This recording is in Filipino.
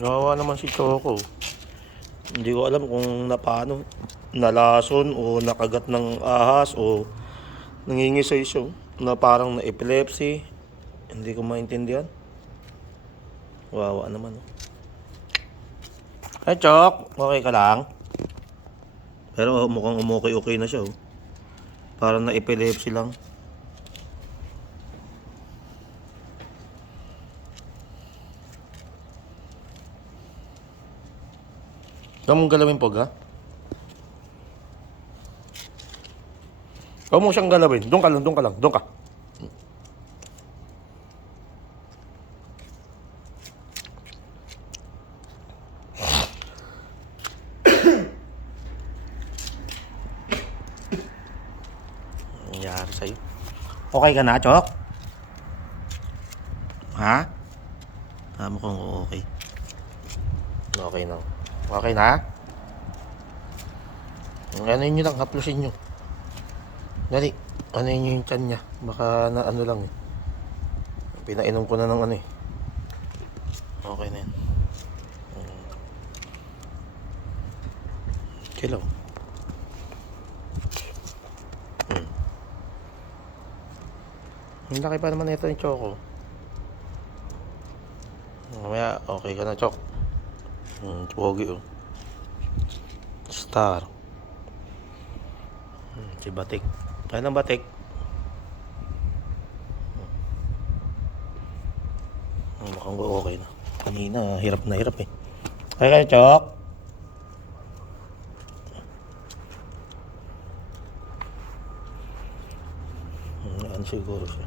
Kawawa naman si Choco. Hindi ko alam kung napano. Nalason o nakagat ng ahas o nangingisay siya. Na parang na epilepsy. Hindi ko maintindihan. Kawawa naman. Hey Chok, okay ka lang? Pero mukhang umukay-okay na siya. Parang na epilepsy lang. Huwag mong galawin, Pog, ha? Huwag mo siyang galawin. Doon ka lang, doon ka lang, doon ka. Nangyari sa'yo. Okay ka na, Chok? Ha? Mukhang okay. Okay na. Okay na? Ano nyo lang, haplusin nyo. Dali, ano nyo yung tiyan niya. Baka na ano lang eh. Pinainom ko na ng ano eh. Okay na yan. Kilaw. Ang laki pa naman ito yung Choco. Mamaya, okay ka na, Chok. Pogi oh. Star. Si Batik. Kaya ng Batik. Mukhang okay na. Kanina, hirap na hirap eh. Kaya kayo, Chok? Yan siguro siya.